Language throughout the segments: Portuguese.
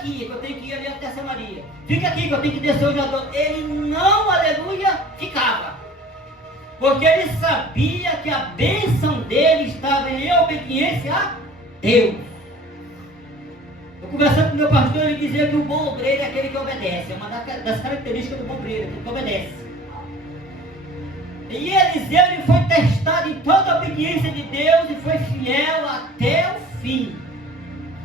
aqui, que eu tenho que ir ali até Samaria. Fica aqui, que eu tenho que descer o Jordão. Ele não, aleluia, ficava. Porque ele sabia que a bênção dele estava em obediência a Deus. Eu conversando com meu pastor, ele dizia que o bom obreiro é aquele que obedece. É uma das características do bom obreiro, aquele que obedece. E Eliseu, ele foi testado em toda a obediência de Deus e foi fiel até o fim.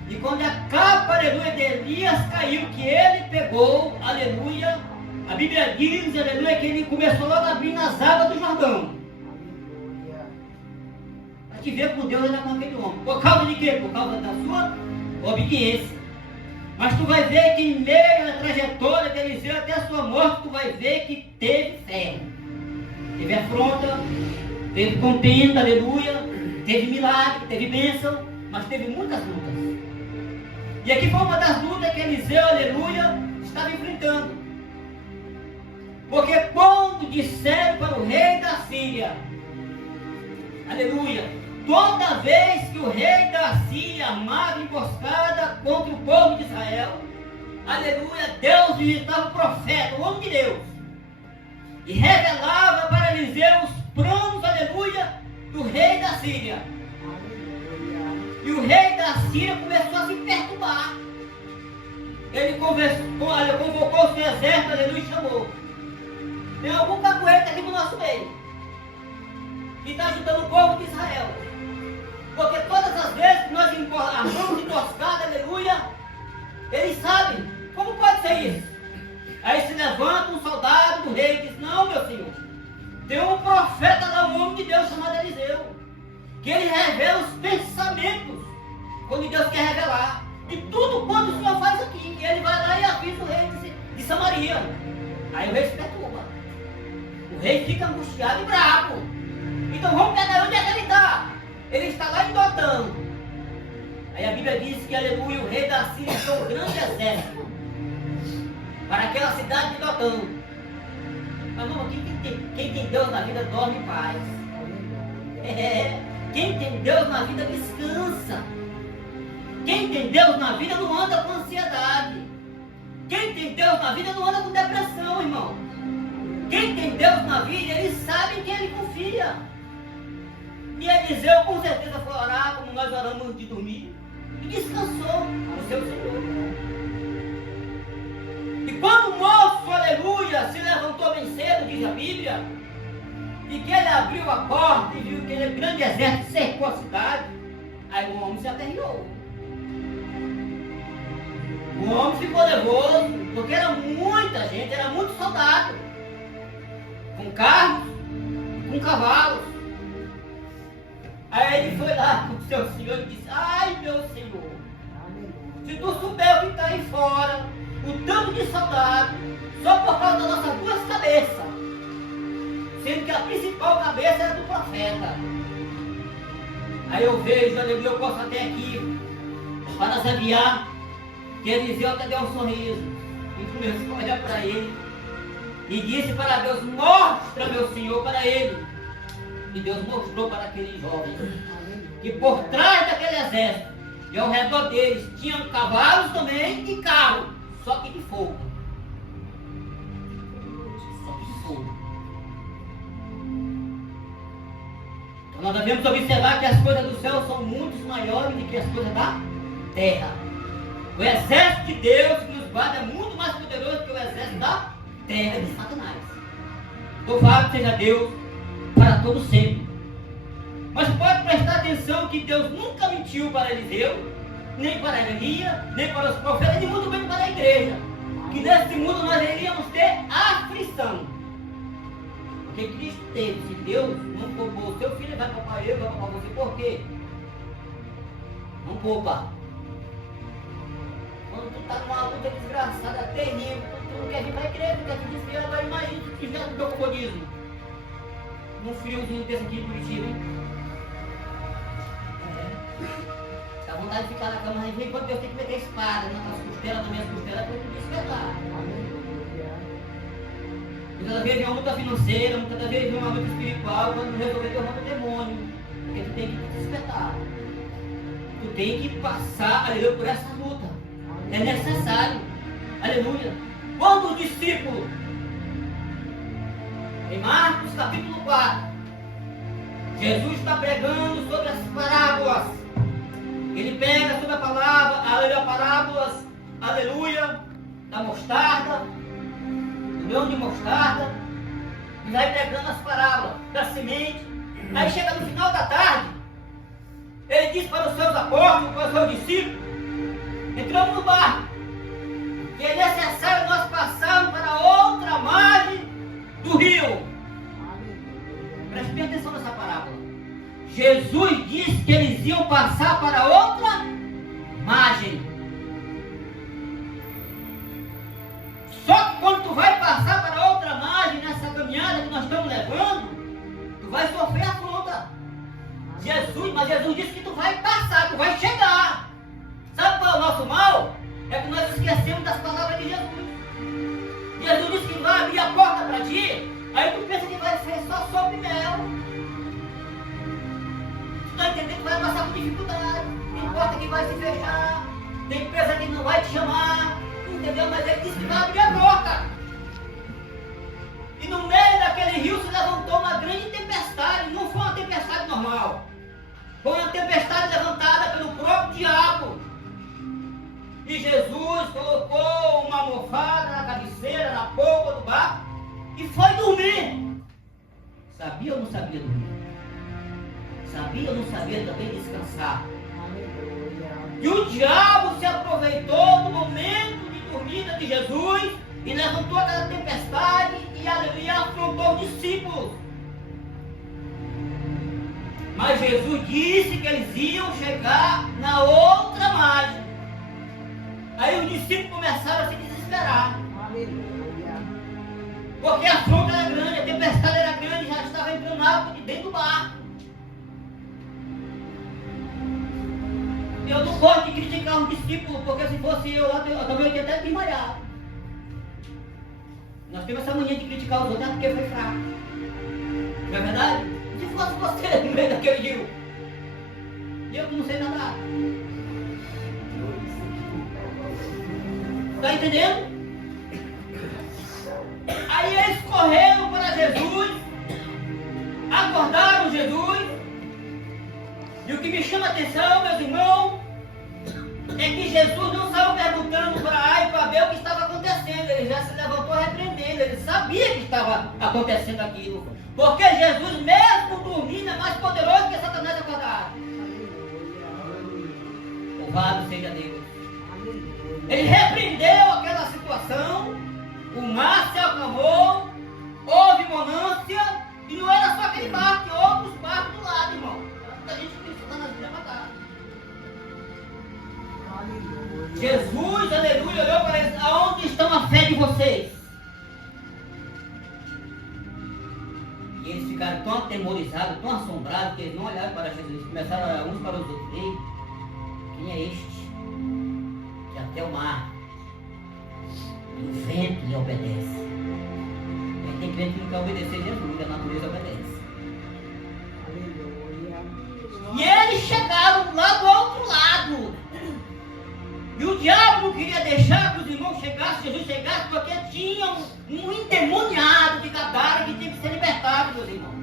E quando a capa, aleluia, de Elias caiu, que ele pegou, aleluia, a Bíblia diz, aleluia, que ele começou logo a abrir nas águas do Jordão. Para te ver como Deus era com aquele homem. Por causa de quê? Por causa da sua obediência. Mas tu vai ver que em meio à trajetória de Eliseu até a sua morte, tu vai ver que teve fé. Teve afronta, teve contenda, aleluia, teve milagre, teve bênção, mas teve muitas lutas. E aqui foi uma das lutas que Eliseu, aleluia, estava enfrentando. Porque quando disseram para o rei da Síria, aleluia, toda vez que o rei da Síria armava emboscada contra o povo de Israel, aleluia, Deus visitava o profeta, o homem de Deus, e revelava para Eliseu os planos, aleluia, do rei da Síria. E o rei da Síria começou a se perturbar. Ele convocou o seu exército, aleluia, e chamou. Tem algum capoeira aqui no nosso meio que está ajudando o povo de Israel. Porque todas as vezes que nós armamos emboscada, aleluia, eles sabem. Como pode ser isso? Aí se levanta um soldado do rei e diz: não, meu senhor, tem um profeta lá, um homem de Deus chamado Eliseu, que ele revela os pensamentos quando Deus quer revelar. E tudo quanto o senhor faz aqui, ele vai lá e avisa o rei de Samaria. Aí o rei se perturba. O rei fica angustiado e bravo. Então vamos pegar onde é que ele está. Ele está lá em Dotã. Aí a Bíblia diz que, aleluia, o rei da Síria enviou um grande exército para aquela cidade de Dotã. Mas vamos, quem tem Deus na vida dorme em paz. Quem tem Deus na vida descansa. Quem tem Deus na vida não anda com ansiedade. Quem tem Deus na vida não anda com depressão, irmão. Quem tem Deus na vida, ele sabe em quem ele confia. E Eliseu com certeza foi orar, como nós oramos antes de dormir, e descansou no seu Senhor. E quando o moço, aleluia, se levantou bem cedo, diz a Bíblia, e que ele abriu a porta e viu que aquele grande exército cercou a cidade, aí o homem se aterriou. O homem ficou nervoso, porque era muita gente, era muito soldado, com carros, com cavalos. Aí ele foi lá com o seu senhor e disse: ai, meu senhor, se tu souber o que está aí fora, o tanto de soldado, só por causa das nossas duas cabeças, sendo que a principal cabeça era do profeta. Aí eu vejo, aleluia, eu posso até aqui parafrasear que Eliseu até deu um sorriso e começou a olhar para ele e disse para Deus: mostra, meu Senhor, para ele. E Deus mostrou para aquele jovem que por trás daquele exército e ao redor deles tinham cavalos também e carros, só que de fogo. Só que de fogo. Então nós devemos observar que as coisas do céu são muito maiores do que as coisas da terra. O exército de Deus que nos guarda é muito mais poderoso que o exército da terra de Satanás. Louvado seja Deus para todo sempre. Mas pode prestar atenção que Deus nunca mentiu para Eliseu, nem para Elias, nem para os profetas, nem muito menos para a igreja. Que nesse mundo nós iríamos ter aflição. Porque Cristo teve. Se Deus não poupou o seu filho, ele vai poupar eu, vai poupar você. Por quê? Não poupa. Quando tu está numa luta desgraçada, terrível, tu não quer vir para a igreja, tu quer te desviar, mas imagina se tiver no teu comodismo. Num friozinho desse aqui em Curitiba, hein? Dá vontade de ficar na cama, mas enquanto Deus tem que meter a espada nas costelas, nas minhas costelas, para eu despertar. Muitas vezes vem uma luta financeira, muitas vezes vem uma luta espiritual, quando resolver Deus manda o demônio. Porque tu tem que te despertar. Tu tem que passar, aleluia, por essa luta. É necessário. Aleluia. Quando os discípulos, em Marcos capítulo 4, Jesus está pregando sobre as parábolas. Ele pega sobre a palavra, aleluia, parábolas, aleluia, da mostarda, do grão de mostarda, e vai pregando as parábolas da semente. Aí chega no final da tarde, ele diz para os seus apóstolos, para os seus discípulos: entramos no barco, que é necessário nós passarmos para outra margem do rio. Preste bem atenção nessa parábola. Jesus disse que eles iam passar para outra margem. Só que quando tu vai passar para outra margem nessa caminhada que nós estamos levando, tu vai sofrer afronta. Mas Jesus disse que tu vai passar, tu vai chegar. Sabe qual é o nosso mal? É que nós esquecemos das palavras de Jesus. Jesus disse que vai abrir a porta para ti, aí tu pensa que vai ser só sopa e mel. Tu está entendendo que vai passar por dificuldade. Tem porta que vai se fechar, tem empresa que não vai te chamar, entendeu? Mas ele disse que vai abrir a porta. E no meio daquele rio se levantou uma grande tempestade. Não foi uma tempestade normal, foi uma tempestade levantada pelo próprio diabo. E Jesus colocou uma almofada na cabeceira, na polpa do barco, e foi dormir. Sabia ou não sabia dormir? Sabia ou não sabia também descansar? E o diabo se aproveitou do momento de dormida de Jesus e levantou aquela tempestade e afrontou os discípulos. Mas Jesus disse que eles iam chegar na outra margem. Aí os discípulos começaram a se desesperar. Aleluia. Porque a afronta era grande, a tempestade era grande, já estava entrando água de dentro do barco. Eu não gosto de criticar um discípulo, porque se fosse eu lá, eu também ia até desmaiar. Nós temos essa mania de criticar os outros porque foi fraco. Não é verdade? Se fosse você no meio daquele rio, eu que não sei nadar. Está entendendo? Aí eles correram para Jesus, acordaram Jesus, e o que me chama a atenção, meus irmãos, é que Jesus não saiu perguntando para A e para B o que estava acontecendo. Ele já se levantou repreendendo, ele sabia que estava acontecendo aquilo, porque Jesus, mesmo dormindo, é mais poderoso que Satanás acordado. Louvado seja Deus. Ele repreendeu aquela situação, o mar se acalmou, houve bonância, e não era só aquele barco, tinha outros barcos do lado, irmão. Muita gente precisa nas vidas matar. Jesus, aleluia, olhou para eles: aonde estão a fé de vocês? E eles ficaram tão atemorizados, tão assombrados, que eles não olharam para Jesus, começaram a olhar uns para os outros: ei, quem é este? Que até o mar e o vento lhe obedece. E tem crente que não quer obedecer Jesus, a natureza obedece. E eles chegaram lá do outro lado. E o diabo não queria deixar que os irmãos chegassem, Jesus chegasse, porque tinha um endemoniado de Gadara que tinha que ser libertado, meus irmãos.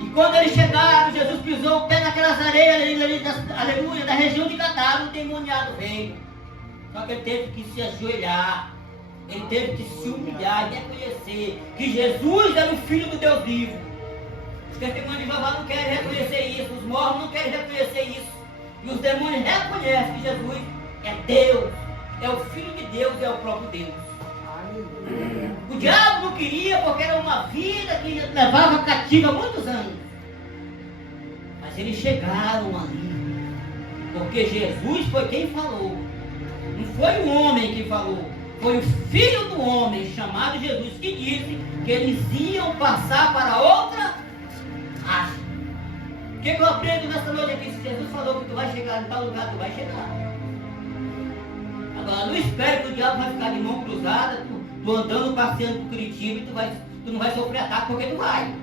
E quando eles chegaram, Jesus pisou o pé naquelas areias ali, aleluia, da região de Gadara, o endemoniado veio. Só que ele teve que se ajoelhar, ele teve que se humilhar e reconhecer que Jesus era o Filho do Deus vivo. Os testemunhos de Jeová não querem reconhecer isso, os mortos não querem reconhecer isso. E os demônios reconhecem que Jesus é Deus, é o Filho de Deus, é o próprio Deus. O diabo não queria, porque era uma vida que levava cativa há muitos anos. Mas eles chegaram ali, porque Jesus foi quem falou. Não foi o homem que falou, foi o Filho do homem, chamado Jesus, que disse que eles iam passar para outra margem. O que eu aprendo nessa noite aqui? Se Jesus falou que tu vai chegar em tal lugar, tu vai chegar. Agora, não espere que o diabo vai ficar de mão cruzada, tu andando, passeando por Curitiba, e tu não vai sofrer ataque, porque tu vai.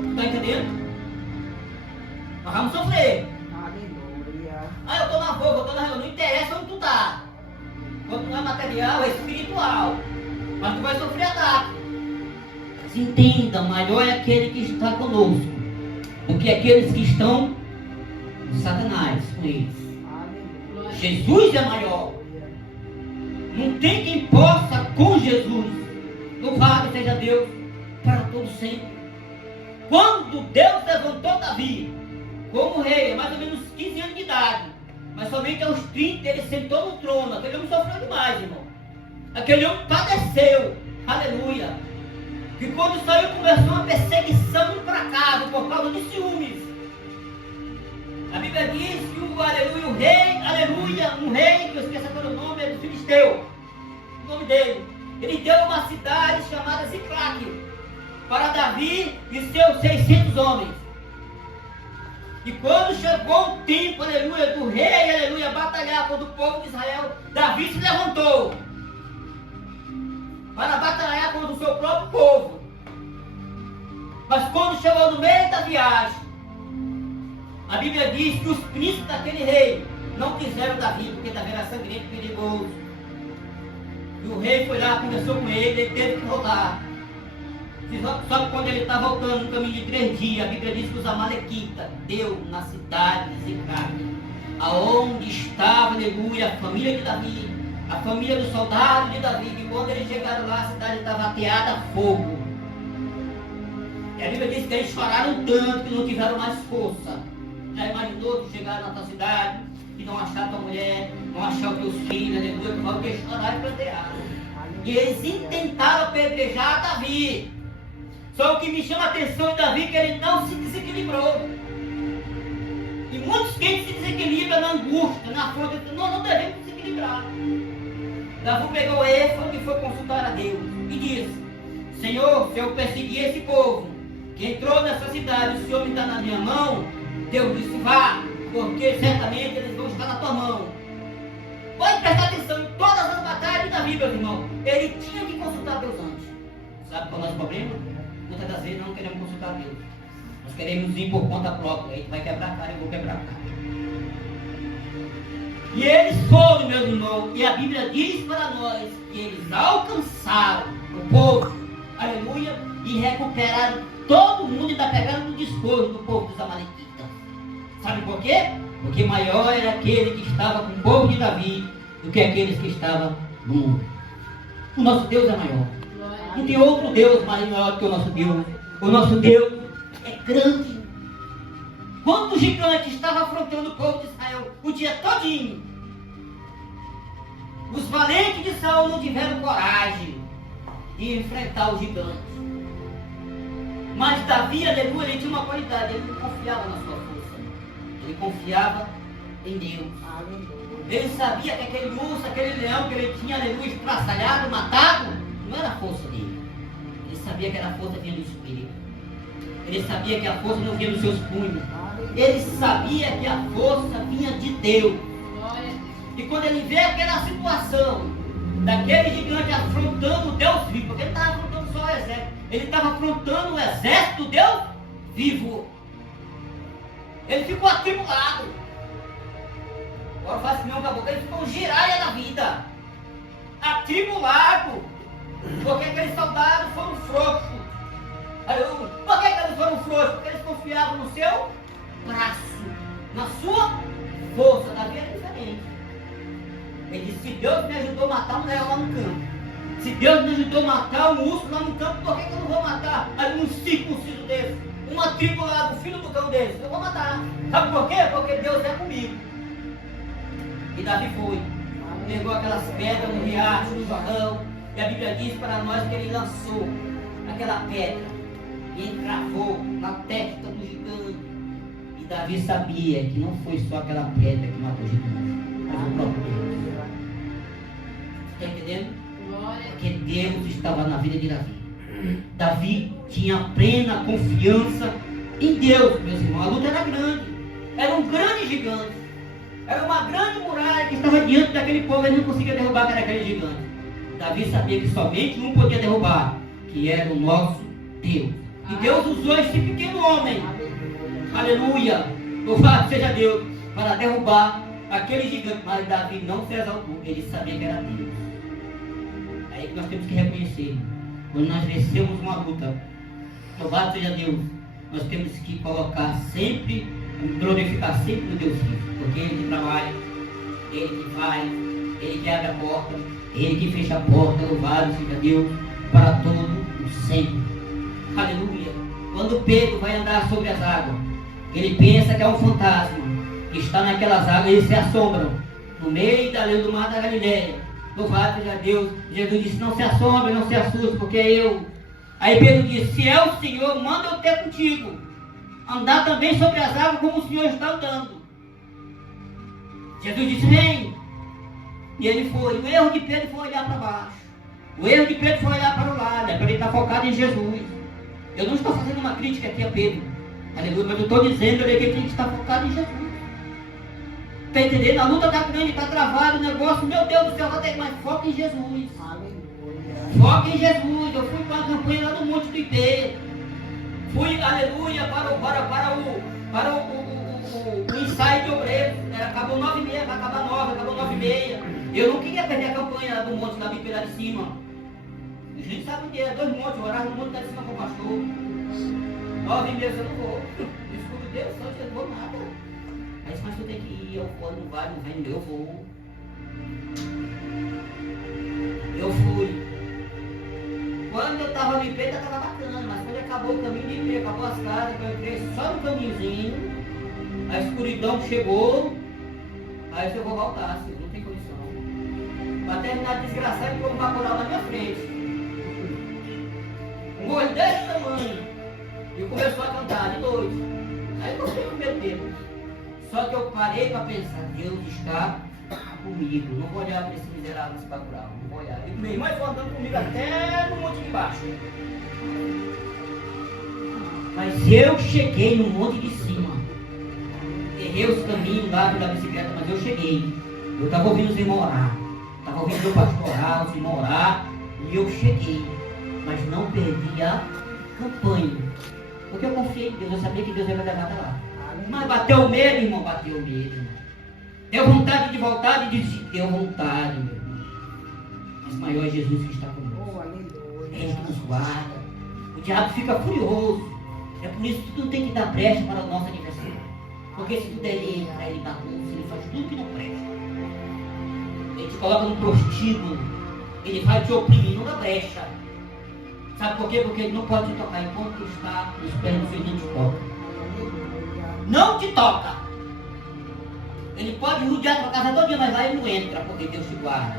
Tu está entendendo? Nós vamos sofrer. favor, voltando à reunião, não interessa onde tu está. Quando não é material, é espiritual. Mas tu vai sofrer ataque. Mas entenda, maior é aquele que está conosco do que aqueles que estão com Satanás, com eles. Jesus é maior. Não tem quem possa com Jesus. Louvado seja Deus para todo sempre. Quando Deus levantou Davi como rei, mais ou menos 15 anos de idade, mas somente aos 30 ele sentou no trono. Aquele homem sofreu demais, irmão. Aquele homem padeceu. Aleluia. E quando saiu, começou uma perseguição indo para casa por causa de ciúmes. A Bíblia diz que o aleluia, o rei, aleluia, um rei, que eu esqueci agora o nome, é do Filisteu, o nome dele. Ele deu uma cidade chamada Ziclague para Davi e seus 600 homens. E quando chegou o tempo, aleluia, do rei, aleluia, batalhar contra o povo de Israel, Davi se levantou para batalhar contra o seu próprio povo. Mas quando chegou no meio da viagem, a Bíblia diz que os príncipes daquele rei não quiseram Davi, porque Davi era sangrento e perigoso. E o rei foi lá, conversou com ele, ele teve que voltar. Só que quando ele está voltando no caminho de 3 dias, a Bíblia diz que os amalequitas deu na cidade de Ziclague, aonde estava, aleluia, a família de Davi, a família dos soldados de Davi, que quando eles chegaram lá, a cidade estava ateada a fogo. E a Bíblia diz que eles choraram tanto que não tiveram mais força. Já imaginou que chegaram na tua cidade e não acharam tua mulher, não acharam teus filhos, aleluia, porque choraram e prantearam. E eles intentaram apedrejar Davi. Só o que me chama a atenção de Davi é que ele não se desequilibrou. E muitos que se desequilibram na angústia, na afronta, nós não devemos desequilibrar. Davi pegou o éfode e foi consultar a Deus e disse: Senhor, se eu perseguir esse povo que entrou nessa cidade, o Senhor me dá na minha mão. Deus disse: vá, porque certamente eles vão estar na tua mão. Pode prestar atenção em todas as batalhas de Davi, meus irmãos. Ele tinha que consultar Deus antes. Sabe qual é o nosso problema? Muitas das vezes não queremos consultar Deus. Nós queremos ir por conta própria. Aí vai quebrar a cara, eu vou quebrar a cara. E eles foram, meus irmãos, e a Bíblia diz para nós que eles alcançaram o povo, aleluia, e recuperaram todo mundo e ainda pegaram no despojo do povo dos amalequitas. Sabe por quê? Porque maior era aquele que estava com o povo de Davi do que aqueles que estavam no mundo. O nosso Deus é maior. Não tem outro Deus maior que o nosso Deus. O nosso Deus é grande. Quando o gigante estava afrontando o povo de Israel o dia todinho, os valentes de Saul não tiveram coragem de enfrentar o gigante. Mas Davi, aleluia, ele tinha uma qualidade, ele não confiava na sua força. Ele confiava em Deus. Ele sabia que aquele urso, aquele leão que ele tinha, aleluia, estraçalhado, matado, não era a força dele. Ele sabia que era a força vinha do Espírito. Ele sabia que a força não vinha dos seus punhos. Ele sabia que a força vinha de Deus. E quando ele vê aquela situação, daquele gigante afrontando o Deus vivo, porque ele estava afrontando só o exército, ele estava afrontando o exército do Deus vivo. Ele ficou atribulado. Agora faz que nem um caboclo, ele ficou um giraia da vida. Atribulado. Porque aqueles soldados foram frouxos. Por que eles foram frouxos? Porque eles confiavam no seu braço, na sua força. Davi era diferente. Ele disse: se Deus me ajudou a matar um leão lá no campo, se Deus me ajudou a matar um urso lá no campo, por que eu não vou matar aí um circunciso desse, um atribulado, o filho do cão desse? Eu vou matar. Sabe por quê? Porque Deus é comigo. E Davi foi, pegou aquelas pedras no riacho, no Jordão, e a Bíblia diz para nós que ele lançou aquela pedra e encravou na testa do gigante. E Davi sabia que não foi só aquela pedra que matou o gigante, mas o próprio Deus. Está entendendo? Porque Deus estava na vida de Davi. Davi tinha plena confiança em Deus, meus irmãos. A luta era grande, era um grande gigante, era uma grande muralha que estava diante daquele povo. Ele não conseguia derrubar aquele gigante. Davi sabia que somente um podia derrubar, que era o nosso Deus. E Deus usou esse pequeno homem, aleluia, louvado seja Deus, para derrubar aquele gigante, mas Davi não se exaltou, ele sabia que era Deus. Aí que nós temos que reconhecer, quando nós vencemos uma luta, louvado seja Deus, nós temos que colocar sempre, glorificar sempre o Deus vivo, porque Ele que trabalha, Ele que faz, Ele que abre a porta, Ele que fecha a porta, louvado seja Deus, para todo o sempre. Aleluia. Quando Pedro vai andar sobre as águas, ele pensa que é um fantasma que está naquelas águas, eles se assombram no meio do mar da Galileia. Louvado seja Deus. Jesus disse: não se assombre, não se assuste, porque é eu. Aí Pedro disse: se é o Senhor, manda eu ter contigo, andar também sobre as águas como o Senhor está andando. Jesus disse: vem. E ele foi. O erro de Pedro foi olhar para baixo. O erro de Pedro foi olhar para o lado, para ele estar focado em Jesus. Eu não estou fazendo uma crítica aqui a Pedro, aleluia, mas eu estou dizendo que ele tem que estar focado em Jesus. Está entendendo? A luta está grande, está travado o negócio, meu Deus do céu, vai ter mais foco em Jesus. Aleluia. Foco em Jesus. Eu fui para a campanha lá do Monte do Ipê. Fui, aleluia, para o ensaio de obreiros. Acabou 9h30, vai acabar 9, acabou 9h30. Eu não queria perder a campanha lá do Monte da Bíblia lá de cima. A gente sabe que é 2 montes, orar no monte da cima com o pastor. 9h30 eu não vou. Desculpe Deus, só eu não vou nada. Mas tu tem que ir, eu vou, não vai, não vem, eu vou. Eu fui. Quando eu estava no IP, estava bacana, mas quando acabou o caminho de IP, acabou as casas, eu entrei só no caminhozinho, a escuridão chegou, aí eu vou voltar, assim, não tem condição. Para terminar de desgraçar, ele colocou uma coral na minha frente. Um olho desse tamanho. E começou a cantar de noite. Aí eu fiquei com medo dele. Só que eu parei para pensar: Deus está comigo. Não vou olhar para esse miserável, esse bacurau. Não vou olhar. E meu irmão foi andando comigo até no monte de baixo. Mas eu cheguei no monte de cima. Errei os caminhos lá pela bicicleta, mas eu cheguei. Eu estava ouvindo os irmãos orar. Estava ouvindo o pastoral, os irmãos orar. E eu cheguei. Mas não perdi a campanha. Porque eu confiei em Deus, eu sabia que Deus ia me levar até lá. Mas bateu o medo, irmão, bateu o medo, irmão. Deu vontade de voltar e desistir. Deu vontade, meu irmão. Mas maior é Jesus que está conosco. É Ele que nos guarda. O diabo fica furioso. É por isso que tu não tem que dar brecha para o nosso adversário. Porque se tu der ele para ele dar curso, ele faz tudo que não presta. Ele te coloca no prostíbulo. Ele vai te oprimir, não dá brecha. Sabe por quê? Porque ele não pode te tocar enquanto tu está nos pés do filho, não te toca. Não te toca. Ele pode rodear a tua casa todo dia, mas lá ele não entra, porque Deus te guarda.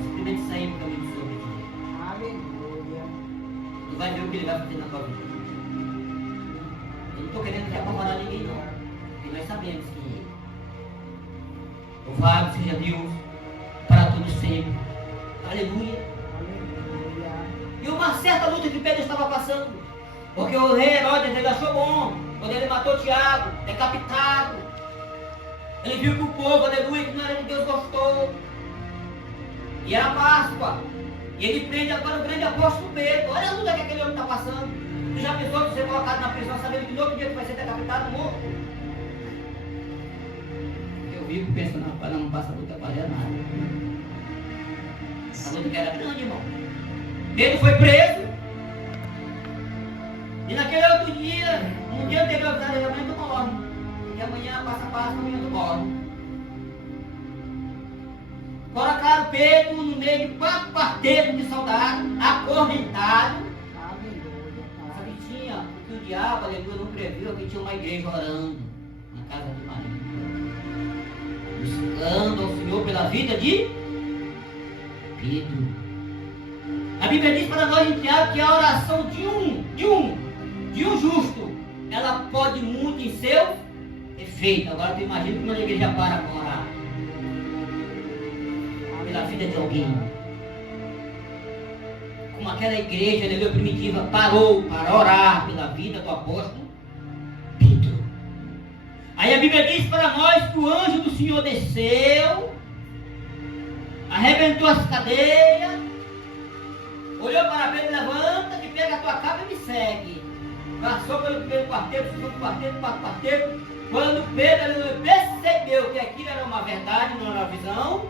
Simplesmente sair do caminho do Senhor. Aleluia. Tu vai ver o que ele vai fazer na tua vida. Eu não estou querendo apavorar ninguém, não. Porque nós sabemos que louvado seja Deus para todos sempre. Aleluia. E uma certa luta que Pedro estava passando, porque o rei Herodes ele achou bom quando ele matou Tiago, decapitado. Ele viu que o povo, aleluia, que não era de Deus, gostou. E era Páscoa. E ele prende agora o grande apóstolo Pedro. Olha a luta que aquele homem está passando. Tu já pensou de ser colocado na prisão sabendo que no outro dia que vai ser decapitado, morto? Eu vivo pensando: rapaz, não passa a luta para nada. A luta que era grande, irmão. Pedro foi preso. E naquele outro dia, um dia anterior, amanhã tu morre. E amanhã passa a Páscoa, amanhã tu morre. Colocaram Pedro no meio de 4 quartetos de soldados, acorrentados. Sabe, tinha que o diabo, aleluia, não previu que tinha uma igreja orando na casa de Maria. Buscando ao Senhor pela vida de Pedro. A Bíblia diz para nós em Tiago que a oração de um justo, ela pode muito em seu efeito. Agora tu imagina que uma igreja para orar pela vida de alguém. Como aquela igreja, aleluia, primitiva parou para orar pela vida do apóstolo Pedro. Aí a Bíblia diz para nós que o anjo do Senhor desceu, arrebentou as cadeias, olhou para Pedro: levanta, que pega a tua capa e me segue. Passou pelo primeiro quarteto, segundo quarteto, quarto quarteto, Quando Pedro percebeu que aquilo era uma verdade, não era uma visão,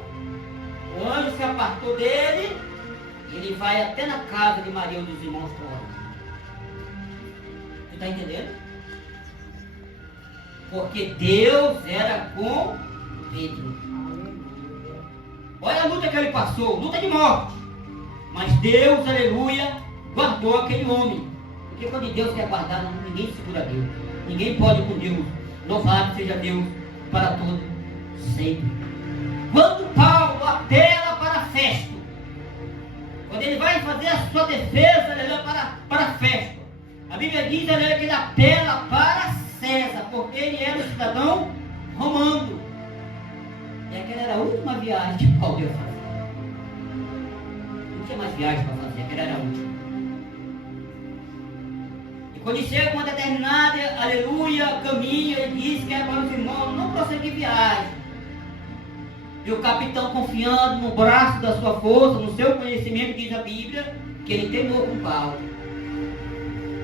o anjo se apartou dele e ele vai até na casa de Maria, onde os irmãos estão orando. Você está entendendo? Porque Deus era com Pedro. Olha a luta que ele passou, luta de morte. Mas Deus, aleluia, guardou aquele homem. Porque quando Deus quer guardar, ninguém segura Deus. Ninguém pode com Deus. Louvado seja Deus para todo sempre. Quando Paulo apela para Festo, quando ele vai fazer a sua defesa, aleluia, para Festo, a Bíblia diz, aleluia, que ele apela para César, porque ele era um cidadão romano. E aquela era a última viagem que Paulo ia fazer. Não tinha mais viagem para fazer, aquela era a última. E quando chega uma determinada, aleluia, caminho, ele diz que é para os irmãos não prosseguir viagem. E o capitão, confiando no braço da sua força, no seu conhecimento, diz a Bíblia, que ele treinou com Paulo.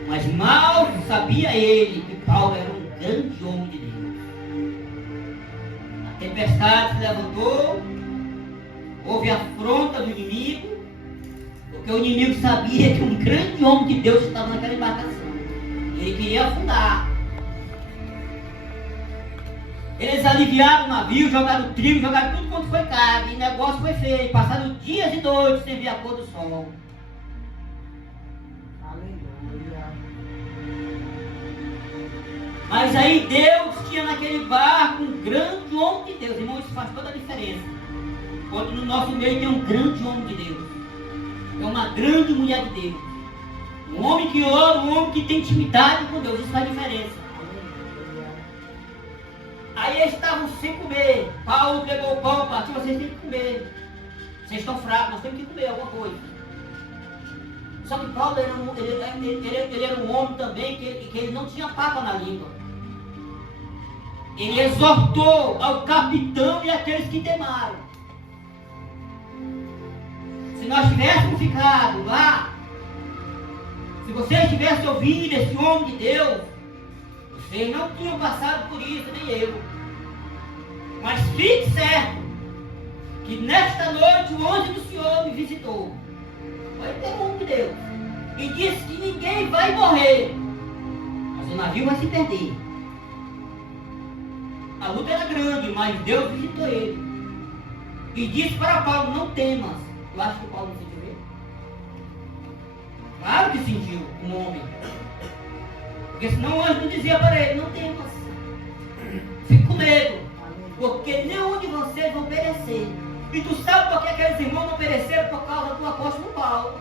Mas mal sabia ele que Paulo era um grande homem de Deus. A tempestade se levantou, houve a afronta do inimigo, porque o inimigo sabia que um grande homem de Deus estava naquela embarcação. Ele queria afundar. Eles aliviaram o navio, jogaram trigo, jogaram tudo quanto foi carne, e o negócio foi feio. Passaram dias e noites sem ver a cor do sol. Aleluia. Mas aí Deus tinha naquele barco um grande homem de Deus. Irmão, isso faz toda a diferença. Quando no nosso meio tem um grande homem de Deus. É uma grande mulher de Deus. Um homem que ora, um homem que tem intimidade com Deus. Isso faz diferença. Aí eles estavam sem comer. Paulo pegou o pão, partiu, vocês têm que comer. Vocês estão fracos, nós temos que comer alguma coisa. Só que Paulo era ele era um homem também que ele não tinha papa na língua. Ele exortou ao capitão e àqueles que temaram. Se nós tivéssemos ficado lá, se vocês tivessem ouvido esse homem de Deus, vocês não tinham passado por isso, nem eu. Mas fique certo que nesta noite o anjo do Senhor me visitou. Vai ter um homem de Deus. E disse que ninguém vai morrer, mas o navio vai se perder. A luta era grande, mas Deus visitou ele. E disse para Paulo, não temas. Eu acho que Paulo não sentiu ele. Claro que sentiu, um homem. Porque senão o anjo não dizia para ele, não temas. Fique com medo. Porque nenhum de vocês vão perecer. E tu sabe por que aqueles irmãos não pereceram? Por causa do apóstolo Paulo.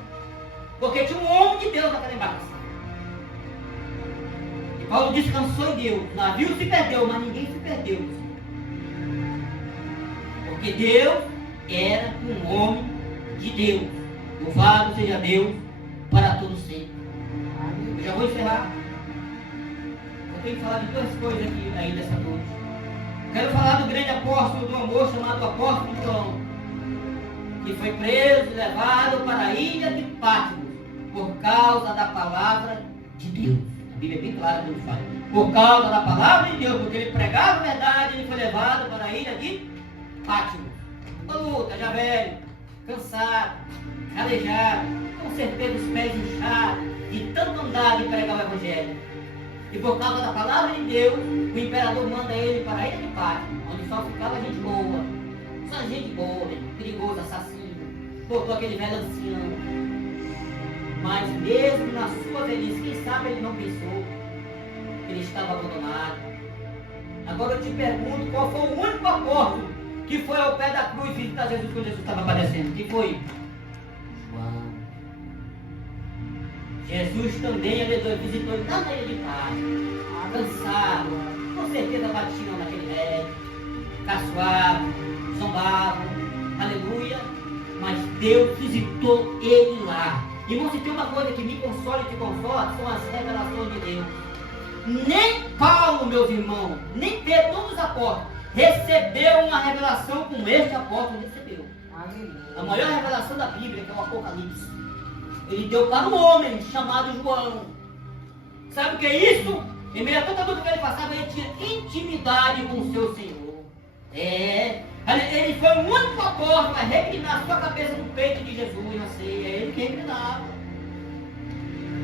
Porque tinha um homem de Deus naquela embarcação. E Paulo descansou em Deus. O navio se perdeu, mas ninguém se perdeu. Porque Deus era um homem de Deus. Louvado seja Deus para todos sempre. Eu já vou encerrar. Eu tenho que falar de duas coisas aqui ainda essa noite. Quero falar do grande apóstolo do amor chamado apóstolo João, que foi preso e levado para a ilha de Patmos por causa da palavra de Deus. A Bíblia é bem clara quando fala. Por causa da palavra de Deus, porque ele pregava a verdade, ele foi levado para a ilha de Patmos. Uma luta, já velho, cansado, calejado, com certeza os pés inchados, de tanto andar de pregar o Evangelho. E por causa da palavra de Deus, o imperador manda ele para a ilha de Patmos, onde só ficava gente boa. Só gente boa, perigoso, assassino. Botou aquele velho ancião. Mas mesmo na sua velhice, quem sabe ele não pensou que ele estava abandonado. Agora eu te pergunto, qual foi o único apóstolo que foi ao pé da cruz visitar Jesus quando Jesus estava padecendo? Quem foi? João. Jesus também visitou ele na ilha de Patmos, cansado, com certeza batiam naquele velho, caçoavam, zombavam, aleluia, mas Deus visitou ele lá. Irmão, se tem uma coisa que me consola e te conforta, são as revelações de Deus. Nem Paulo, meus irmãos, nem Pedro, todos os apóstolos, recebeu uma revelação como este apóstolo recebeu. A maior revelação da Bíblia, que é o Apocalipse. Ele deu para um homem chamado João. Sabe o que é isso? Em meio a tanta luta que ele passava, ele tinha intimidade com o seu Senhor. Ele foi o único apóstolo a reclinar sua cabeça no peito de Jesus na ceia. Ele que reclinava.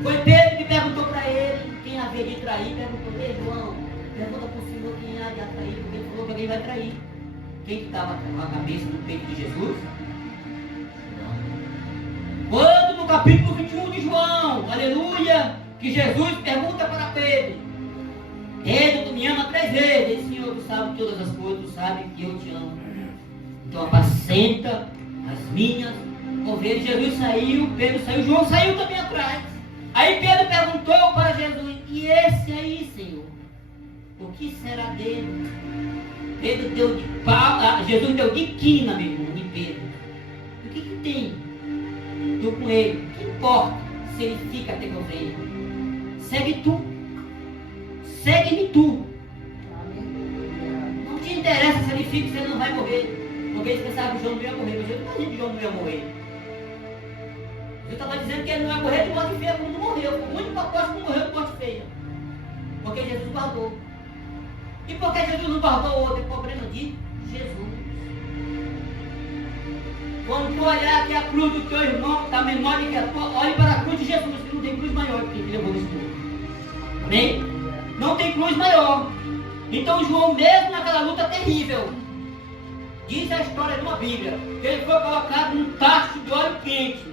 Foi Pedro que perguntou para ele quem haveria de trair. Perguntou: ei, João, pergunta para o Senhor quem há de atrair, porque ele falou que alguém vai trair. Quem que estava com a cabeça no peito de Jesus? Quando no capítulo 21 de João, aleluia, que Jesus pergunta para Pedro: Pedro, tu me ama 3 vezes. Ele: Senhor, tu sabe todas as coisas, tu sabe que eu te amo. Então apacenta as minhas ovelhas. Jesus saiu, Pedro saiu, João saiu também atrás. Aí Pedro perguntou para Jesus: e esse aí, Senhor? O que será dele? Pedro deu de pau, Jesus deu de quina, meu irmão, de Pedro. O que tem? Tu com ele. O que importa se ele fica até que eu venha? Segue tu. Segue-me tu. Não te interessa se ele fica, se ele não vai morrer. Porque eles pensavam que João não ia morrer. Mas Jesus não dizia que João não ia morrer. Jesus estava dizendo que ele não ia morrer de morte feia, como não morreu. O único apóstolo que não morreu de morte feia. Porque Jesus guardou. E por que Jesus não guardou o outro? É problema de Jesus. Quando tu olhar que a cruz do teu irmão está menor do que a tua, olhe para a cruz de Jesus, que não tem cruz maior que ele levou nesse mundo. Amém? Não tem cruz maior. Então João, mesmo naquela luta terrível, diz a história de uma Bíblia, que ele foi colocado num tacho de óleo quente.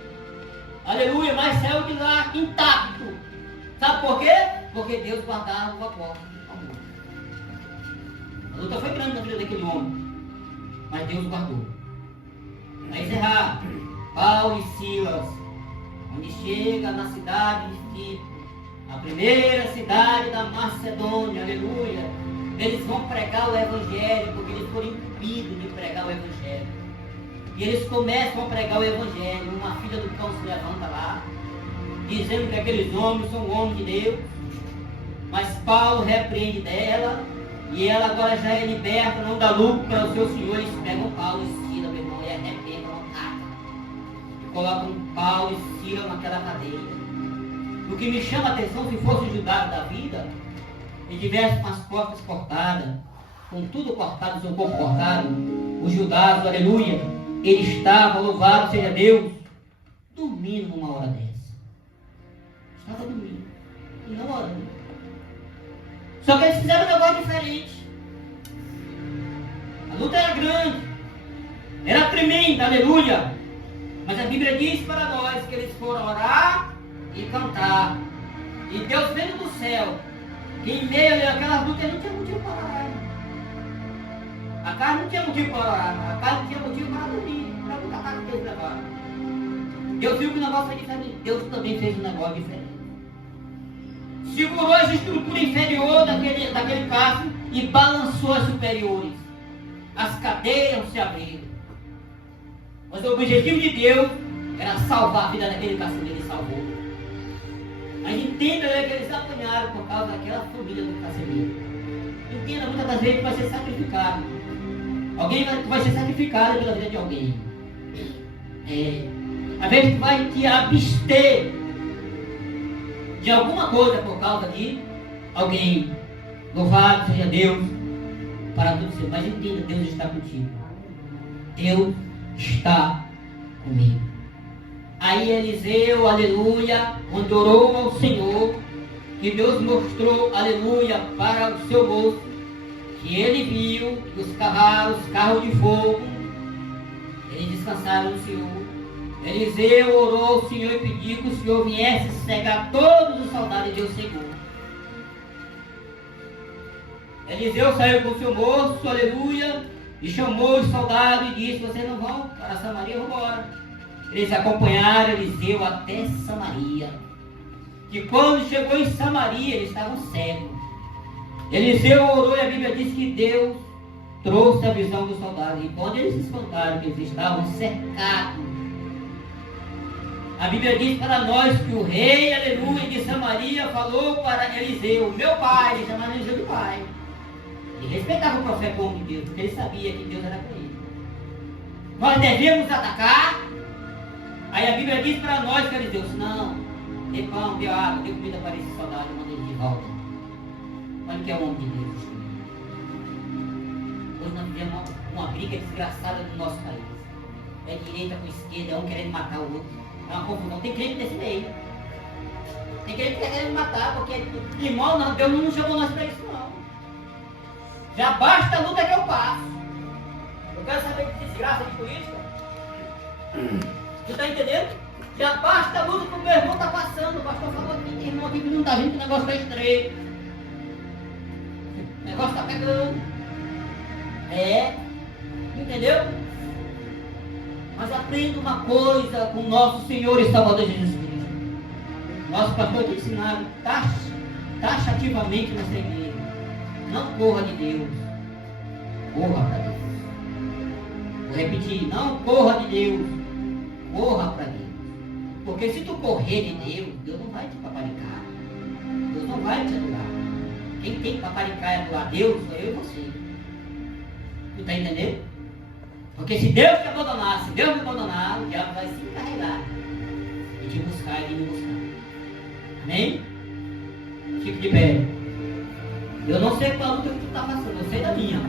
Aleluia, mas saiu de lá intacto. Sabe por quê? Porque Deus guardava o apóstolo. A luta foi grande na vida daquele homem, mas Deus guardou. Para encerrar, Paulo e Silas, onde chega na cidade de Filipe, a primeira cidade da Macedônia, aleluia, eles vão pregar o Evangelho, porque eles foram impedidos de pregar o Evangelho. E eles começam a pregar o Evangelho. Uma filha do cão se levanta lá, dizendo que aqueles homens são homens de Deus. Mas Paulo repreende dela, e ela agora já é liberta, não dá lucro para o seu senhor. Eles pegam Paulo e Silas, meu irmão, e arrebentam a casa. E colocam Paulo e Silas naquela cadeia. O que me chama a atenção, se fosse o judeu da vida, e tivesse com as costas cortadas, com tudo cortado, seu corpo cortado, os judaus, aleluia, ele estava, louvado seja Deus, dormindo numa hora dessa. Estava dormindo. E não orando. Só que eles fizeram um negócio diferente. A luta era grande, era tremenda, aleluia. Mas a Bíblia diz para nós que eles foram orar e cantar. E Deus vendo do céu, que em meio àquela luta ele não tinha motivo para orar. A carne não tinha motivo para orar, a carne tinha motivo para dormir, para lutar a carne que eles levaram. Deus viu que o negócio foi diferente, Deus também fez um negócio diferente. Segurou as estruturas inferiores daquele carro e balançou as superiores. As cadeias se abriram. Mas o objetivo de Deus era salvar a vida daquele carcereiro, ele salvou. Mas entenda que eles apanharam por causa daquela família do carcereiro. Entenda, muitas das vezes vai ser sacrificado. Alguém vai ser sacrificado pela vida de alguém. Às vezes vai te abster de alguma coisa por causa de alguém. Louvado seja Deus para tudo ser. Mas entenda, Deus está contigo. Deus está comigo. Aí Eliseu, aleluia, quando orou ao Senhor, que Deus mostrou, aleluia, para o seu moço, que ele viu que os carros de fogo, eles descansaram no Senhor. Eliseu orou ao Senhor e pediu que o Senhor viesse cegar todos os soldados, e Deus cegou. Eliseu saiu com o seu moço, aleluia, e chamou os soldados e disse: vocês não vão para Samaria, vão embora. Eles acompanharam Eliseu até Samaria. E quando chegou em Samaria, eles estavam cegos. Eliseu orou e a Bíblia diz que Deus trouxe a visão dos soldados. E quando eles se espantaram que eles estavam cercados, a Bíblia diz para nós que o rei, aleluia, de Samaria falou para Eliseu, meu pai, ele chamava Eliseu de pai. Ele respeitava o profeta como de Deus, porque ele sabia que Deus era com ele. Nós devemos atacar. Aí a Bíblia diz para nós que Eliseu disse: não, dê pão, dê água, dê comida para esses soldados, manda eles de volta. Olha o que é o homem de Deus. Hoje nós vivemos uma briga desgraçada no nosso país. É direita com esquerda, é um querendo matar o outro. É uma confusão. Tem crente nesse meio. Tem crente que quer me matar, porque, irmão, Deus não chamou nós para isso, não. Já basta a luta que eu passo. Eu quero saber de desgraça de política. Você está entendendo? Já basta a luta que o meu irmão está passando. O pastor falou aqui, tem irmão aqui que não está vindo, que o negócio está estreito. O negócio está pegando. Entendeu? Mas aprenda uma coisa com o nosso Senhor e Salvador Jesus Cristo. Nosso pastor tem ensinado taxativamente nessa igreja. Não corra de Deus. Corra para Deus. Vou repetir, não corra de Deus. Corra para Deus. Porque se tu correr de Deus, Deus não vai te paparicar. Deus não vai te adorar. Quem tem que paparicar e adorar a Deus sou eu e você. Tu está entendendo? Porque se Deus te abandonar, se Deus me abandonar, o diabo vai se encarregar de te buscar e de me buscar. Amém? Fique de pé. Eu não sei qual luta que tu está passando, eu sei da minha.